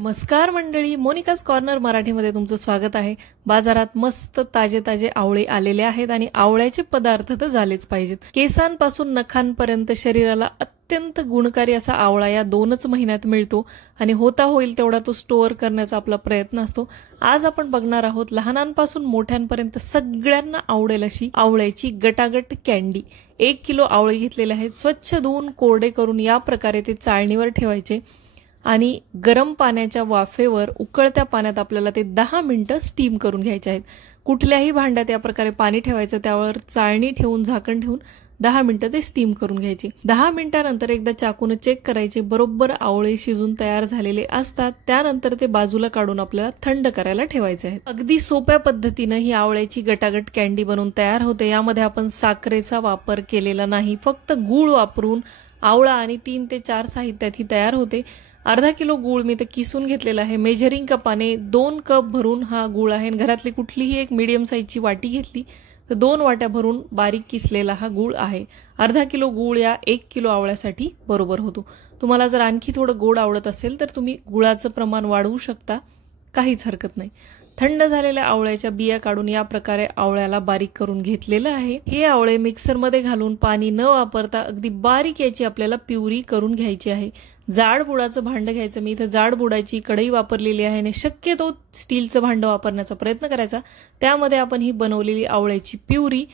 नमस्कार मंडळी, Monika's corner मराठीमध्ये तुमचं स्वागत आहे। बाजारात मस्त ताजे ताजे आवळे आलेले आहेत आणि आवळ्याचे पदार्थ तर झालेच पाहिजेत। केसांपासून नखांपर्यंत शरीराला अत्यंत गुणकारी असा आवळा या 2च महिन्यात मिळतो आणि होता होईल तेवढा तो स्टोअर करण्याचा आपला प्रयत्न असतो। आज आपण बघणार आहोत लहानांपासून मोठ्यांपर्यंत सगळ्यांना आवडेल अशी आवळ्याची गटागट कॅन्डी। 1 किलो आवळे घेतलेले आहेत, स्वच्छ धुवून कोरडे करून या प्रकारे ते चाळणीवर ठेवायचे आणि गरम पाण्याच्या वाफेवर उकळत्या पाण्यात आपल्याला ते 10 मिनिटं स्टीम करून घ्यायचे आहेत। कुठल्याही भांड्यात या प्रकारे पाणी ठेवायचं, त्यावर चाळणी ठेवून झाकण ठेवून 10 मिनिटं ते स्टीम करून घ्यायचे। 10 मिनिटांनंतर एकदा चाकूने चेक करायचे, बरोबर आवळे शिजून तयार झालेले असतात। त्यानंतर ते बाजूला काढून आपल्याला थंड करायला ठेवायचे आहेत। अगदी सोप्या पद्धतीने ही आवळ्याची गटागट कॅन्डी बनवून तयार होते। यामध्ये आपण साखरेचा वापर केलेला नाही, फक्त गूळ वापरून आवळा आणि 3 ते 4 साहित्यात ही तयार होते। अर्धा किलो गूळ मी ते किसून घेतलेला आहे। मेजरिंग कपाने 2 कप भरून हा गूळ आहे। घरातली कुठलीही एक मीडियम साईजची वाटी घेतली तर 2 वाट्या भरून बारीक किसलेला हा गूळ आहे। अर्धा किलो गूळ या 1 किलो आवळ्यासाठी बरोबर होतो। तुम्हाला जर आणखी थोडं गोड आवडत असेल तर तुम्ही गुळाचं प्रमाण वाढवू शकता, काहीच हरकत नाही। थंड झालेल्या आवळ्याच्या बिया काढून या प्रकारे आवळ्याला बारीक करून घेतलेलं आहे। हे आवळे मिक्सरमध्ये घालून पाणी न वापरता अगदी बारीक याची आपल्याला प्युरी करून घ्यायची आहे। जाड बुडाचं भांड घ्यायचं, मी इथे जाड बुडाची कढई वापरलेली आहे आणि शक्यतो स्टीलचं भांड वापरण्याचा प्रयत्न करायचा। त्यामध्ये आपण ही बनवलेली आवळ्याची प्युरी,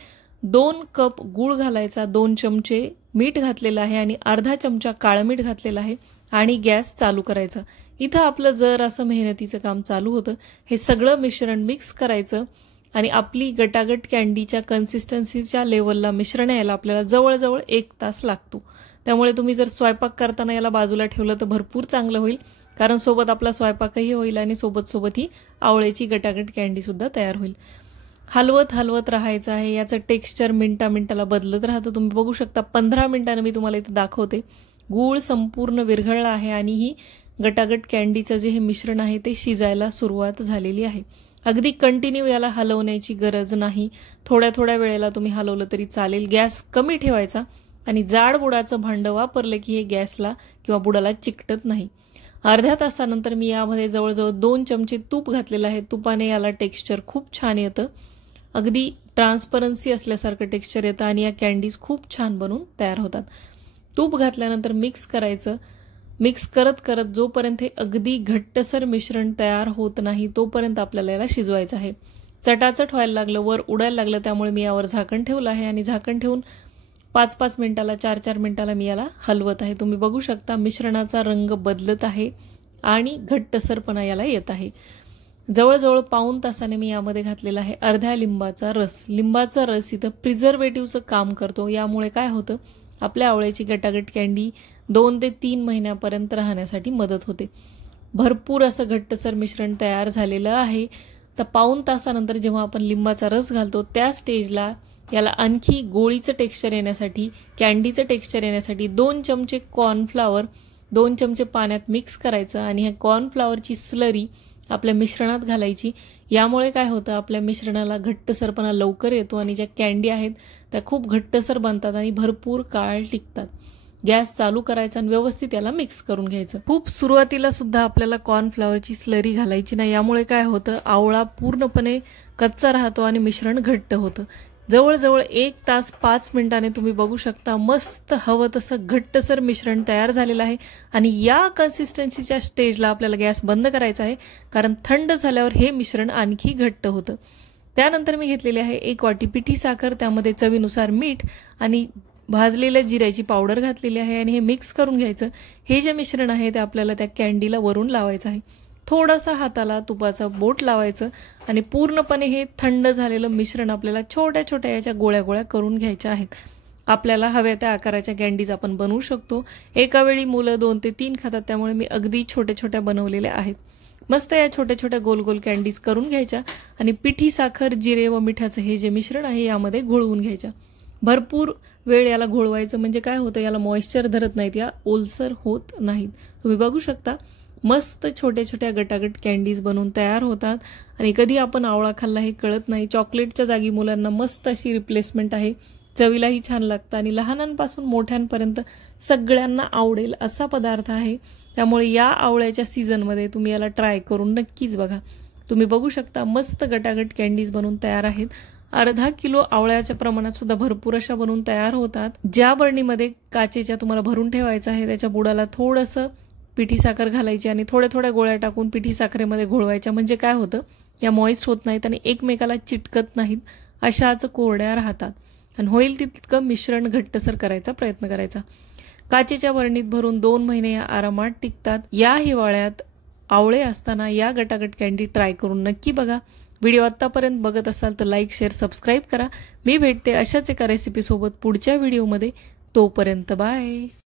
2 कप गूळ घालायचा, 2 चमचे मीठ घातलेलं आहे आणि अर्धा चमचा काळं मीठ घातलेलं आहे आणि गॅस चालू करायचा। इथं आपलं जर असं मेहनतीचं काम चालू होतं। हे सगळं मिश्रण मिक्स करायचं आणि आपली गटागट कॅन्डीच्या कन्सिस्टन्सीच्या लेवलला मिश्रण यायला आपल्याला जवळजवळ 1 तास लागतो। त्यामुळे तुम्ही जर स्वयंपाक करताना याला बाजूला ठेवलं तर भरपूर चांगलं होईल, कारण सोबत आपला स्वयंपाकही होईल आणि सोबत ही आवळ्याची गटागट कॅन्डी सुद्धा तयार होईल। हलवत राहायचं आहे। याचं टेक्स्चर मिनिटाला बदलत राहतं। तुम्ही बघू शकता 15 मिनिटांनी मी तुम्हाला इथे दाखवते। गूळ संपूर्ण विरघळला आहे आणि ही गटागट कॅन्डीचं जे हे मिश्रण आहे ते शिजायला सुरुवात झालेली आहे। अगदी कंटिन्यू याला हलवण्याची गरज नाही, थोड्या वेळेला तुम्ही हलवलं तरी चालेल। गॅस कमी ठेवायचा आणि जाड बुडाचं भांड वापरलं की हे गॅसला किंवा बुडाला चिकटत नाही। अर्ध्या तासानंतर मी यामध्ये जवळजवळ 2 चमचे तूप घातलेलं आहे। तुपाने याला टेक्स्चर खूप छान येतं, अगदी ट्रान्सपरन्सी असल्यासारखं टेक्स्चर येतं आणि या कॅन्डीज खूप छान बनून तयार होतात। तूप घातल्यानंतर मिक्स करायचं। मिक्स करत जोपर्यंत हे अगदी घट्टसर मिश्रण तयार होत नाही तोपर्यंत आपल्याला याला शिजवायचं आहे। चटाचट व्हायला लागलं, वर उडायला लागलं, त्यामुळे मी यावर झाकण ठेवलं आहे आणि झाकण ठेवून 5-5 मिनिटाला 4-4 मिनिटाला मी याला हलवत आहे। तुम्ही बघू शकता मिश्रणाचा रंग बदलत आहे आणि घट्टसरपणा याला येत आहे। जवळजवळ पाऊण तासाने मी यामध्ये घातलेला आहे अर्ध्या लिंबाचा रस। लिंबाचा रस इथं प्रिझर्वेटिव्हचं काम करतो। यामुळे काय होतं, आपल्या आवळ्याची गटागट कॅन्डी 2 ते 3 महिन्यापर्यंत राहण्यासाठी मदत होते। भरपूर असं घट्टसर मिश्रण तयार झालेलं आहे। तर पाऊण तासानंतर जेव्हा आपण लिंबाचा रस घालतो त्या स्टेजला याला आणखी गोळीचं टेक्स्चर येण्यासाठी, कॅन्डीचं टेक्स्चर येण्यासाठी 2 चमचे कॉर्नफ्लॉवर 2 चमचे पाण्यात मिक्स करायचं आणि ह्या कॉर्नफ्लॉवरची स्लरी आपल्या मिश्रणात घालायची। यामुळे काय होतं, आपल्या मिश्रणाला घट्टसरपणा लवकर येतो आणि ज्या कॅन्डी आहेत त्या खूप घट्टसर बनतात आणि भरपूर काळ टिकतात। गॅस चालू करायचा आणि व्यवस्थित याला मिक्स करून घ्यायचं। खूप सुरुवातीला सुद्धा आपल्याला कॉर्नफ्लॉवरची स्लरी घालायची नाही, यामुळे काय होतं, आवळा पूर्णपणे कच्चा राहतो आणि मिश्रण घट्ट होतं। जवळजवळ 1 तास 5 मिनिटांनी तुम्ही बघू शकता मस्त हवं तसं घट्टसर मिश्रण तयार झालेलं आहे आणि या कन्सिस्टन्सीच्या स्टेजला आपल्याला गॅस बंद करायचा आहे, कारण थंड झाल्यावर हे मिश्रण आणखी घट्ट होतं। त्यानंतर मी घेतलेली आहे 1 वाटी पिठी साखर, त्यामध्ये चवीनुसार मीठ आणि भाजलेल्या जिऱ्याची पावडर घातलेली आहे आणि हे मिक्स करून घ्यायचं। हे जे मिश्रण आहे ते आपल्याला त्या कॅन्डीला वरून लावायचं आहे। थोडासा हाताला तुपाचा बोट लावायचं आणि पूर्णपणे हे थंड झालेलं मिश्रण आपल्याला छोट्या याच्या गोळ्या करून घ्यायच्या आहेत। आपल्याला हव्या त्या आकाराच्या कॅन्डीज आपण बनवू शकतो। एका वेळी मुलं 2 ते 3 खातात, त्यामुळे मी अगदी छोट्या बनवलेल्या आहेत। मस्त या छोट्या गोल कॅन्डीज करून घ्यायच्या आणि पिठी साखर, जिरे व मिठाचं हे जे मिश्रण आहे यामध्ये घोळवून घ्यायच्या। भरपूर वेळ याला घोळवायचं, म्हणजे काय होतं, याला मॉइश्चर धरत नाहीत, या ओलसर होत नाहीत। तुम्ही बघू शकता मस्त छोट्या गटागट कॅन्डीज बनवून तयार होतात आणि कधी आपण आवळा खाल्ला हे कळत नाही। चॉकलेटच्या जागी मुलांना मस्त अशी रिप्लेसमेंट आहे चवीलाही छान लागतं आणि लहानांपासून मोठ्यांपर्यंत सगळ्यांना आवडेल असा पदार्थ आहे। त्यामुळे या आवळ्याच्या सीझनमध्ये तुम्ही याला ट्राय करून नक्कीच बघा। तुम्ही बघू शकता मस्त गटागट कॅन्डीज बनवून तयार आहेत। अर्धा किलो आवळ्याच्या प्रमाणात सुद्धा भरपूर अशा बनवून तयार होतात। ज्या बरणीमध्ये काचेच्या तुम्हाला भरून ठेवायचं आहे त्याच्या बुडाला थोडंसं पिठी साखर घालायची आणि थोड्या थोड्या गोळ्या टाकून पिठी साखरेमध्ये घोळवायच्या। म्हणजे काय होतं, या मॉइस्ट होत नाहीत आणि एकमेकाला चिटकत नाहीत, अशाच कोरड्या राहतात। आणि होईल तितकं मिश्रण घट्टसर करायचा प्रयत्न करायचा। काचेच्या बरणीत भरून 2 महिने या आरामात टिकतात। या हिवाळ्यात आवळे असताना या गटागट कॅन्डी ट्राय करून नक्की बघा। व्हिडिओ आत्तापर्यंत बघत असाल तर लाईक, शेअर, सबस्क्राईब करा। मी भेटते अशाच एका रेसिपी सोबत पुढच्या व्हिडिओमध्ये। तोपर्यंत बाय।